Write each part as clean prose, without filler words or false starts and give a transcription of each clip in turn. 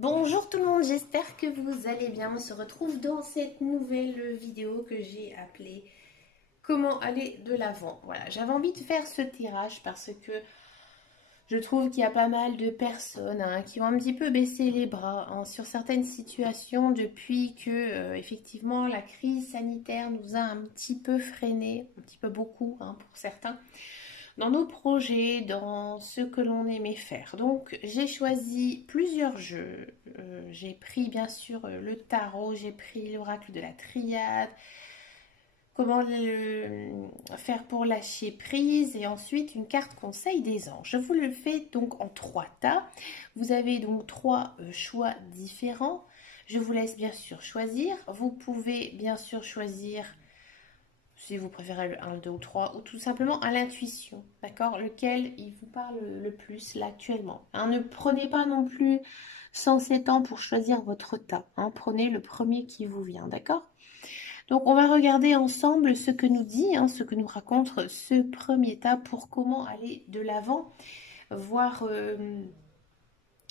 Bonjour tout le monde, j'espère que vous allez bien. On se retrouve dans cette nouvelle vidéo que j'ai appelée Comment aller de l'avant. Voilà, j'avais envie de faire ce tirage parce que je trouve qu'il y a pas mal de personnes qui ont un petit peu baissé les bras sur certaines situations depuis que effectivement la crise sanitaire nous a un petit peu freiné, un petit peu beaucoup pour certains dans nos projets, dans ce que l'on aimait faire. Donc j'ai choisi plusieurs jeux. J'ai pris bien sûr le tarot, j'ai pris l'oracle de la triade, comment faire pour lâcher prise et ensuite une carte conseil des anges. Je vous le fais donc en trois tas. Vous avez donc trois choix différents. Je vous laisse bien sûr choisir. Vous pouvez bien sûr choisir si vous préférez le 1, le 2 ou 3, ou tout simplement à l'intuition, d'accord? Lequel il vous parle le plus là actuellement. Ne prenez pas non plus 107 ans pour choisir votre tas. Prenez le premier qui vous vient, d'accord? Donc on va regarder ensemble ce que nous dit, ce que nous raconte ce premier tas pour comment aller de l'avant, voir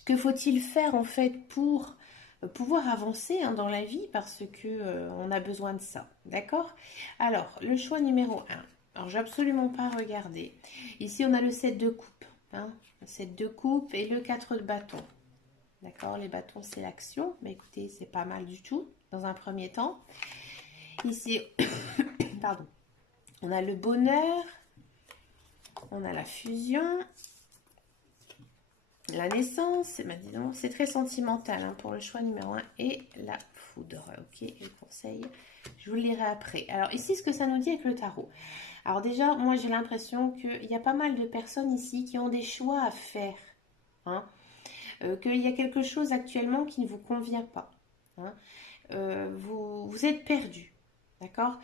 que faut-il faire en fait pour pouvoir avancer dans la vie parce que on a besoin de ça, d'accord? Alors, le choix numéro un. Alors, j'ai absolument pas regardé. Ici, on a le 7 de coupe, le 7 de coupe et le 4 de bâton. D'accord? Les bâtons, c'est l'action. Mais écoutez, c'est pas mal du tout dans un premier temps. Ici, pardon. On a le bonheur, on a la fusion, la naissance, c'est très sentimental pour le choix numéro un et la foudre. Ok, je conseille, je vous le lirai après. Alors ici, ce que ça nous dit avec le tarot. Alors déjà, moi j'ai l'impression qu'il y a pas mal de personnes ici qui ont des choix à faire. Qu'il y a quelque chose actuellement qui ne vous convient pas. Vous êtes perdu. D'accord?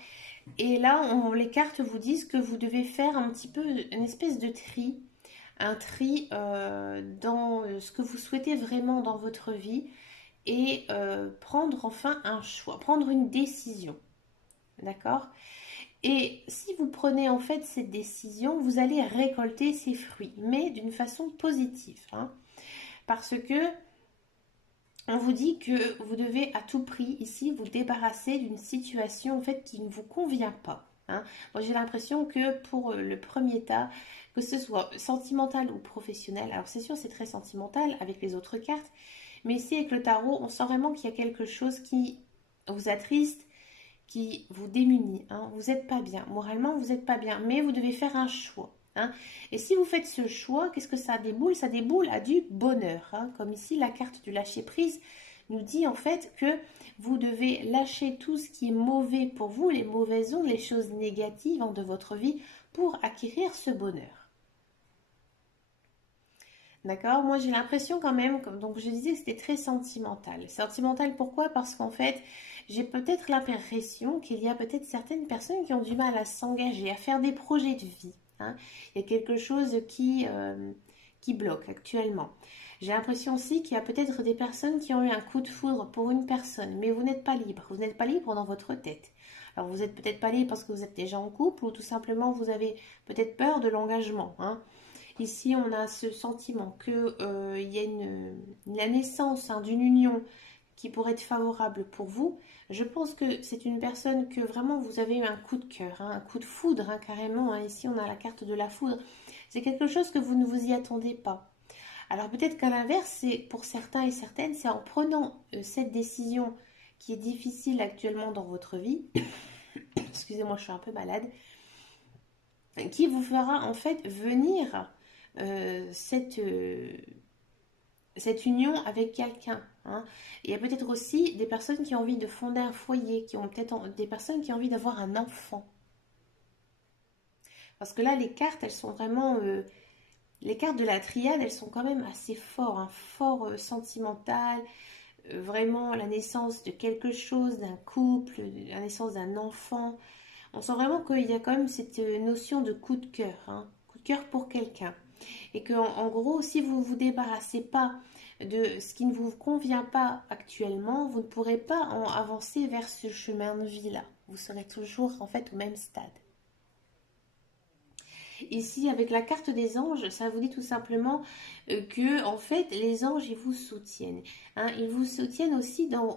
Et là, les cartes vous disent que vous devez faire un petit peu une espèce de tri, un tri dans ce que vous souhaitez vraiment dans votre vie et prendre enfin un choix, prendre une décision. D'accord? Et si vous prenez en fait cette décision, vous allez récolter ses fruits, mais d'une façon positive. Parce que on vous dit que vous devez à tout prix ici vous débarrasser d'une situation en fait qui ne vous convient pas. Moi j'ai l'impression que pour le premier tas, que ce soit sentimental ou professionnel, alors c'est sûr c'est très sentimental avec les autres cartes, mais ici avec le tarot on sent vraiment qu'il y a quelque chose qui vous attriste, qui vous démunit. Vous n'êtes pas bien, moralement vous n'êtes pas bien, mais vous devez faire un choix. Et si vous faites ce choix, qu'est-ce que ça déboule? Ça déboule à du bonheur. Comme ici, la carte du lâcher-prise nous dit en fait que vous devez lâcher tout ce qui est mauvais pour vous, les mauvaises ondes, les choses négatives de votre vie pour acquérir ce bonheur. D'accord? Moi, j'ai l'impression quand même, donc je disais que c'était très sentimental. Sentimental pourquoi? Parce qu'en fait, j'ai peut-être l'impression qu'il y a peut-être certaines personnes qui ont du mal à s'engager, à faire des projets de vie. Il y a quelque chose qui bloque actuellement. J'ai l'impression aussi qu'il y a peut-être des personnes qui ont eu un coup de foudre pour une personne, mais vous n'êtes pas libre. Vous n'êtes pas libre dans votre tête. Alors vous n'êtes peut-être pas libre parce que vous êtes déjà en couple ou tout simplement vous avez peut-être peur de l'engagement. Ici, on a ce sentiment qu'il y a la naissance d'une union qui pourrait être favorable pour vous. Je pense que c'est une personne que vraiment vous avez eu un coup de cœur, un coup de foudre carrément. Ici, on a la carte de la foudre. C'est quelque chose que vous ne vous y attendez pas. Alors peut-être qu'à l'inverse, c'est pour certains et certaines, c'est en prenant cette décision qui est difficile actuellement dans votre vie, excusez-moi, je suis un peu malade, qui vous fera en fait venir cette union avec quelqu'un. Il y a peut-être aussi des personnes qui ont envie de fonder un foyer, qui ont peut-être des personnes qui ont envie d'avoir un enfant. Parce que là, les cartes, elles sont vraiment... les cartes de la triade, elles sont quand même assez fortes, fort sentimentales, vraiment la naissance de quelque chose, d'un couple, la naissance d'un enfant. On sent vraiment qu'il y a quand même cette notion de coup de cœur, coup de cœur pour quelqu'un. Et que en gros, si vous ne vous débarrassez pas de ce qui ne vous convient pas actuellement, vous ne pourrez pas avancer vers ce chemin de vie-là. Vous serez toujours en fait au même stade. Ici, avec la carte des anges, ça vous dit tout simplement que, en fait, les anges, ils vous soutiennent. Hein. Ils vous soutiennent aussi dans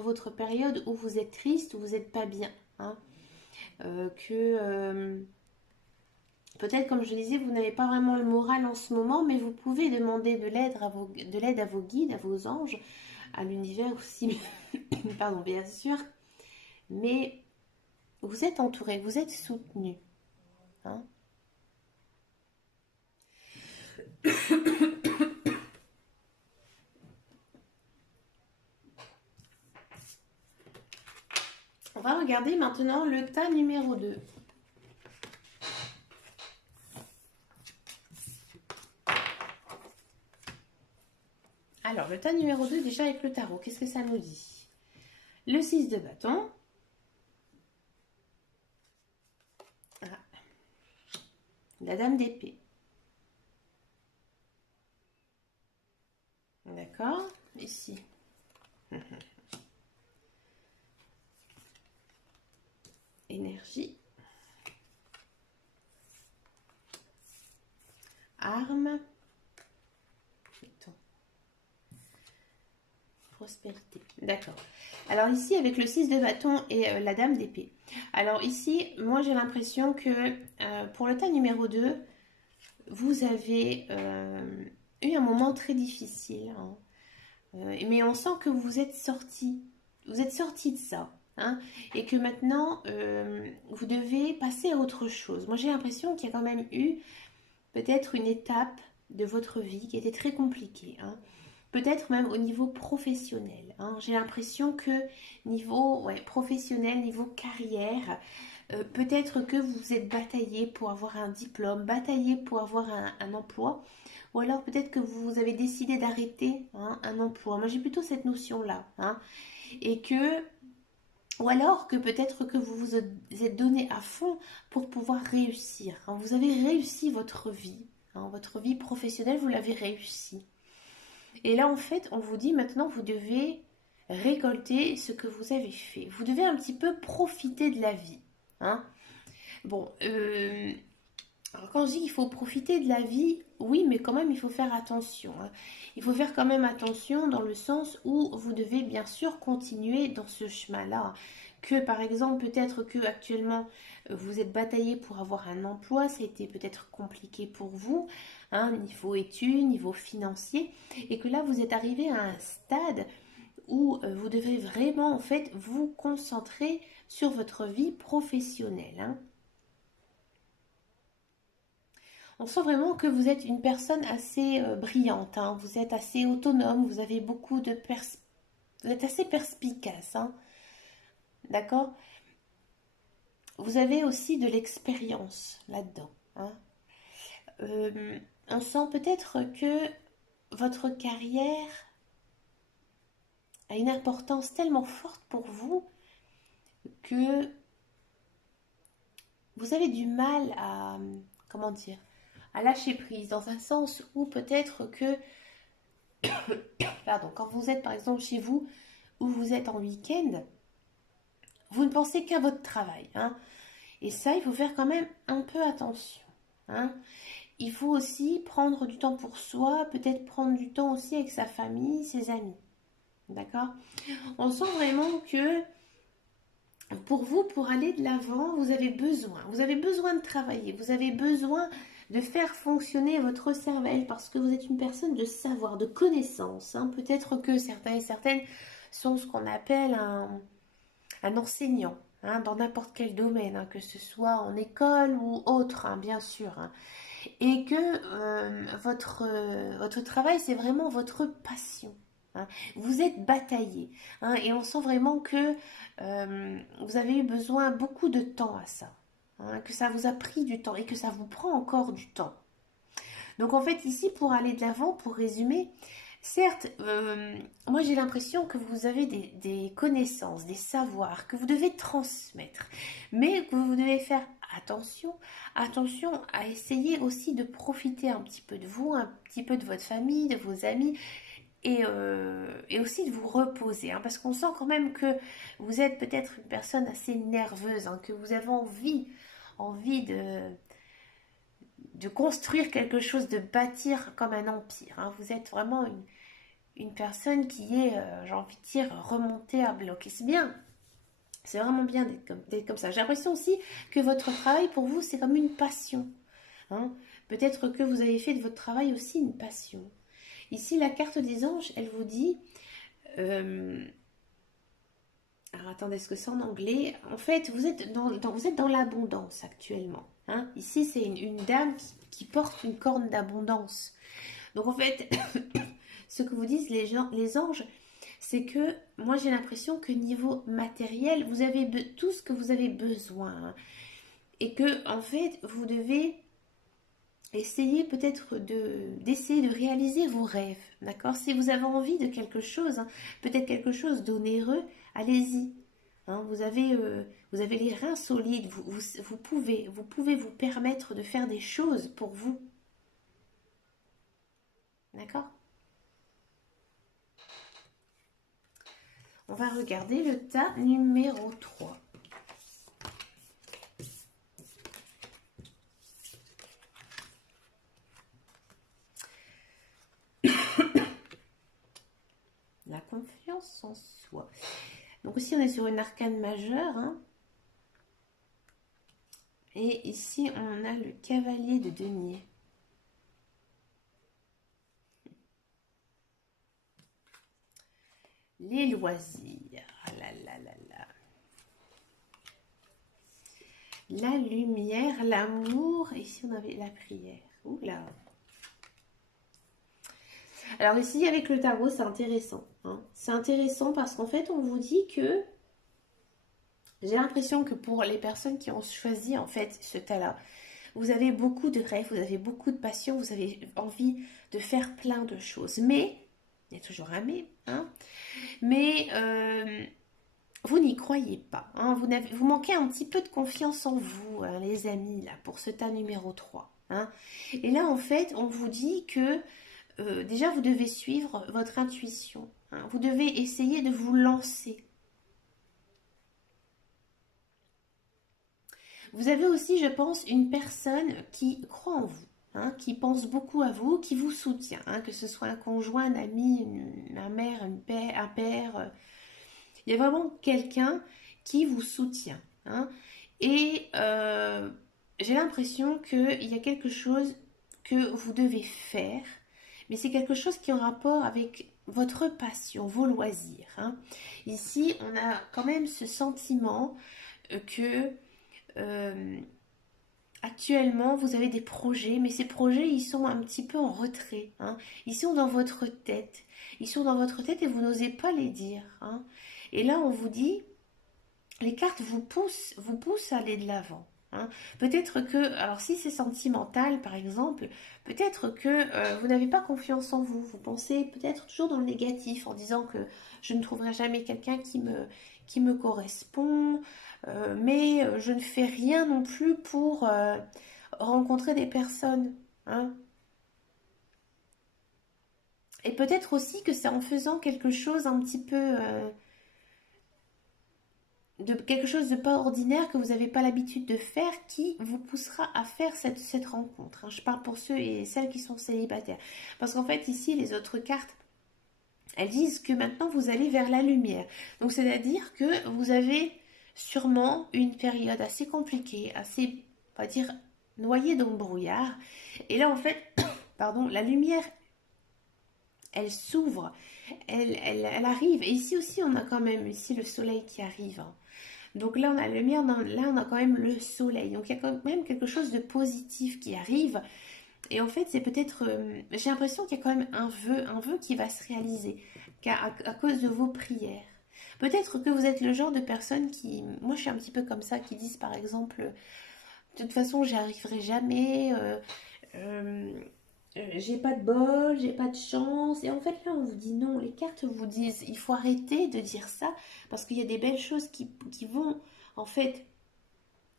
votre période où vous êtes triste, où vous n'êtes pas bien. Hein. Peut-être, comme je disais, vous n'avez pas vraiment le moral en ce moment, mais vous pouvez demander de l'aide à vos guides, à vos anges, à l'univers aussi, pardon, bien sûr. Mais vous êtes entouré, vous êtes soutenu. Hein. On va regarder maintenant le tas numéro 2. Alors, le tas numéro 2, déjà avec le tarot, qu'est-ce que ça nous dit? Le 6 de bâton. Ah. La dame d'épée. D'accord? Ici. Énergie. Arme. Prospérité. D'accord. Alors ici, avec le 6 de bâton et la dame d'épée. Alors ici, moi j'ai l'impression que pour le tas numéro 2, vous avez eu un moment très difficile. Hein. Mais on sent que vous êtes sorti. Vous êtes sorti de ça. Hein, et que maintenant, vous devez passer à autre chose. Moi j'ai l'impression qu'il y a quand même eu peut-être une étape de votre vie qui était très compliquée. Hein. Peut-être même au niveau professionnel. Hein. J'ai l'impression que niveau professionnel, niveau carrière, peut-être que vous vous êtes bataillé pour avoir un diplôme, bataillé pour avoir un emploi, ou alors peut-être que vous avez décidé d'arrêter un emploi. Moi j'ai plutôt cette notion-là. Hein. Et que, ou alors que peut-être que vous vous êtes donné à fond pour pouvoir réussir. Hein. Vous avez réussi votre vie. Hein. Votre vie professionnelle, vous l'avez réussi. Et là, en fait, on vous dit maintenant, vous devez récolter ce que vous avez fait. Vous devez un petit peu profiter de la vie. Hein. Bon, alors quand je dis qu'il faut profiter de la vie, oui, mais quand même, il faut faire attention. Hein. Il faut faire quand même attention dans le sens où vous devez bien sûr continuer dans ce chemin-là. Que par exemple, peut-être que actuellement vous êtes bataillé pour avoir un emploi, ça a été peut-être compliqué pour vous, hein, niveau études, niveau financier, et que là vous êtes arrivé à un stade où vous devez vraiment en fait vous concentrer sur votre vie professionnelle. Hein. On sent vraiment que vous êtes une personne assez brillante, hein. Vous êtes assez autonome, vous avez beaucoup de vous êtes assez perspicace, hein. D'accord? Vous avez aussi de l'expérience là-dedans. Hein. On sent peut-être que votre carrière a une importance tellement forte pour vous que vous avez du mal à, comment dire, à lâcher prise, dans un sens où peut-être que, pardon, quand vous êtes par exemple chez vous, où vous êtes en week-end, vous ne pensez qu'à votre travail. Hein. Et ça, il faut faire quand même un peu attention. Hein. Il faut aussi prendre du temps pour soi, peut-être prendre du temps aussi avec sa famille, ses amis. D'accord? On sent vraiment que pour vous, pour aller de l'avant, vous avez besoin de travailler, vous avez besoin de faire fonctionner votre cervelle parce que vous êtes une personne de savoir, de connaissance. Hein. Peut-être que certains et certaines sont ce qu'on appelle un enseignant. Hein, dans n'importe quel domaine, hein, que ce soit en école ou autre, hein, bien sûr. Hein. Et que votre travail, c'est vraiment votre passion. Hein. Vous êtes bataillé. Hein, et on sent vraiment que vous avez eu besoin beaucoup de temps à ça. Hein, que ça vous a pris du temps et que ça vous prend encore du temps. Donc en fait, ici, pour aller de l'avant, pour résumer, certes, moi j'ai l'impression que vous avez des connaissances, des savoirs que vous devez transmettre, mais que vous devez faire attention à essayer aussi de profiter un petit peu de vous, un petit peu de votre famille, de vos amis, et aussi de vous reposer, hein, parce qu'on sent quand même que vous êtes peut-être une personne assez nerveuse, hein, que vous avez envie de construire quelque chose, de bâtir comme un empire. Hein. Vous êtes vraiment une personne qui est, j'ai envie de dire, remontée à bloc. Et c'est bien, c'est vraiment bien d'être comme ça. J'ai l'impression aussi que votre travail, pour vous, c'est comme une passion. Hein. Peut-être que vous avez fait de votre travail aussi une passion. Ici, la carte des anges, elle vous dit... alors attendez, est-ce que c'est en anglais? En fait, vous êtes dans l'abondance actuellement. Hein. Ici, c'est une dame qui porte une corne d'abondance. Donc en fait, ce que vous disent les anges, c'est que moi j'ai l'impression que niveau matériel, vous avez tout ce que vous avez besoin. Hein. Et que en fait, vous devez essayer peut-être d'essayer de réaliser vos rêves. D'accord? Si vous avez envie de quelque chose, hein, peut-être quelque chose d'onéreux, allez-y. Hein, vous avez les reins solides, vous pouvez vous permettre de faire des choses pour vous. D'accord? On va regarder le tas numéro 3. La confiance en soi. Donc ici, on est sur une arcane majeure. Hein. Et ici, on a le cavalier de denier. Les loisirs. Ah là là là là. La lumière, l'amour. Et ici, on avait la prière. Oula. Alors ici, avec le tarot, c'est intéressant. Hein. C'est intéressant parce qu'en fait, on vous dit que... J'ai l'impression que pour les personnes qui ont choisi en fait ce tas-là, vous avez beaucoup de rêves, vous avez beaucoup de passion, vous avez envie de faire plein de choses. Mais, il y a toujours un mais, hein, mais vous n'y croyez pas. Hein, vous manquez un petit peu de confiance en vous, hein, les amis, là, pour ce tas numéro 3. Hein. Et là, en fait, on vous dit que déjà, vous devez suivre votre intuition. Hein, vous devez essayer de vous lancer. Vous avez aussi, je pense, une personne qui croit en vous, hein, qui pense beaucoup à vous, qui vous soutient, hein, que ce soit un conjoint, un ami, ma mère, un père. Il y a vraiment quelqu'un qui vous soutient. Hein, et j'ai l'impression qu'il y a quelque chose que vous devez faire, mais c'est quelque chose qui est en rapport avec votre passion, vos loisirs. Hein. Ici, on a quand même ce sentiment que actuellement, vous avez des projets, mais ces projets, ils sont un petit peu en retrait. Hein. Ils sont dans votre tête. Ils sont dans votre tête et vous n'osez pas les dire. Hein. Et là, on vous dit, les cartes vous poussent à aller de l'avant. Hein. Peut-être que, alors si c'est sentimental par exemple, peut-être que vous n'avez pas confiance en vous. Vous pensez peut-être toujours dans le négatif en disant que je ne trouverai jamais quelqu'un qui me correspond, mais je ne fais rien non plus pour rencontrer des personnes. Hein. Et peut-être aussi que c'est en faisant quelque chose un petit peu... de quelque chose de pas ordinaire que vous n'avez pas l'habitude de faire qui vous poussera à faire cette rencontre. Hein. Je parle pour ceux et celles qui sont célibataires. Parce qu'en fait, ici, les autres cartes, elles disent que maintenant, vous allez vers la lumière. Donc, c'est-à-dire que vous avez sûrement une période assez compliquée, assez, on va dire, noyée dans le brouillard. Et là, en fait, pardon, la lumière, elle s'ouvre, elle arrive. Et ici aussi, on a quand même ici le soleil qui arrive. Hein. Donc là, on a la lumière, là, on a quand même le soleil. Donc il y a quand même quelque chose de positif qui arrive. Et en fait, c'est peut-être... j'ai l'impression qu'il y a quand même un vœu qui va se réaliser à cause de vos prières. Peut-être que vous êtes le genre de personne qui... Moi, je suis un petit peu comme ça, qui disent par exemple, de toute façon, j'y arriverai jamais, j'ai pas de bol, j'ai pas de chance. Et en fait, là, on vous dit non. Les cartes vous disent, il faut arrêter de dire ça parce qu'il y a des belles choses qui vont, en fait,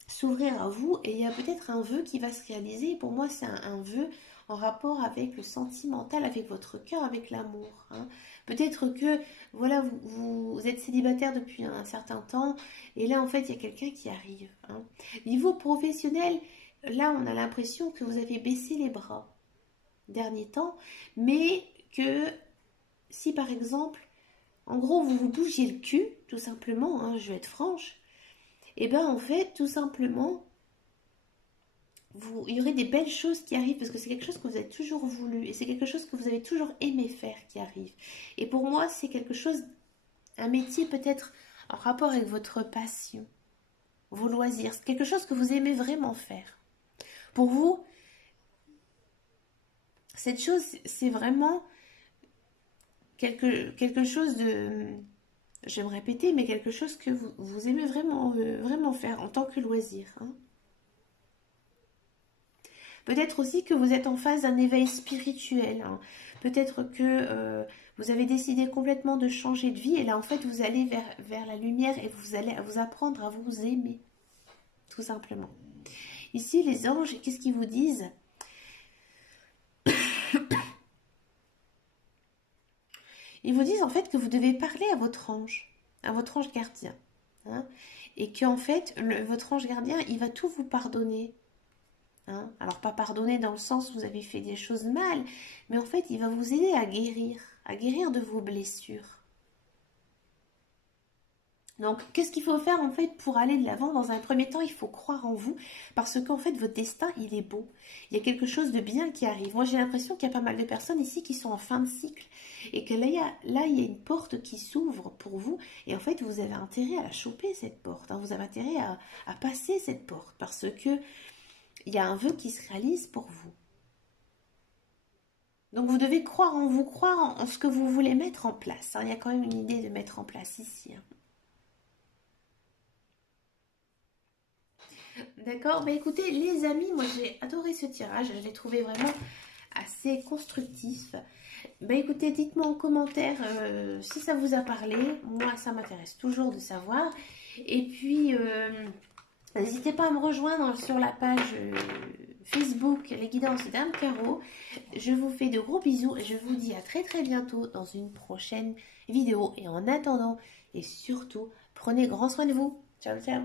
s'ouvrir à vous. Et il y a peut-être un vœu qui va se réaliser. Pour moi, c'est un vœu en rapport avec le sentimental, avec votre cœur, avec l'amour. Hein. Peut-être que, voilà, vous êtes célibataire depuis un certain temps. Et là, en fait, il y a quelqu'un qui arrive. Hein. Niveau professionnel, là, on a l'impression que vous avez baissé les bras dernier temps, mais que si par exemple, en gros, vous vous bougiez le cul, tout simplement, hein, je vais être franche, et bien en fait, tout simplement, il y aurait des belles choses qui arrivent parce que c'est quelque chose que vous avez toujours voulu et c'est quelque chose que vous avez toujours aimé faire qui arrive. Et pour moi, c'est quelque chose, un métier peut-être en rapport avec votre passion, vos loisirs, c'est quelque chose que vous aimez vraiment faire. Pour vous, cette chose, c'est vraiment quelque chose de, je vais me répéter, mais quelque chose que vous aimez vraiment, vraiment faire en tant que loisir, hein. Peut-être aussi que vous êtes en phase d'un éveil spirituel, hein. Peut-être que vous avez décidé complètement de changer de vie et là en fait vous allez vers la lumière et vous allez vous apprendre à vous aimer, tout simplement. Ici les anges, qu'est-ce qu'ils vous disent? Ils vous disent en fait que vous devez parler à votre ange gardien, hein, et que en fait votre ange gardien il va tout vous pardonner. Hein. Alors pas pardonner dans le sens où vous avez fait des choses mal, mais en fait il va vous aider à guérir de vos blessures. Donc qu'est-ce qu'il faut faire en fait pour aller de l'avant? Dans un premier temps, il faut croire en vous parce qu'en fait votre destin il est beau. Il y a quelque chose de bien qui arrive. Moi j'ai l'impression qu'il y a pas mal de personnes ici qui sont en fin de cycle et que là il y a une porte qui s'ouvre pour vous et en fait vous avez intérêt à la choper cette porte. Hein. Vous avez intérêt à passer cette porte parce que il y a un vœu qui se réalise pour vous. Donc vous devez croire en vous, croire en ce que vous voulez mettre en place. Hein. Il y a quand même une idée de mettre en place ici. Hein. D'accord. Bah écoutez, les amis, moi j'ai adoré ce tirage. Je l'ai trouvé vraiment assez constructif. Bah écoutez, dites-moi en commentaire si ça vous a parlé. Moi, ça m'intéresse toujours de savoir. Et puis, n'hésitez pas à me rejoindre sur la page Facebook Les Guidances d'Anne Caro. Je vous fais de gros bisous et je vous dis à très très bientôt dans une prochaine vidéo. Et en attendant, et surtout, prenez grand soin de vous. Ciao, ciao.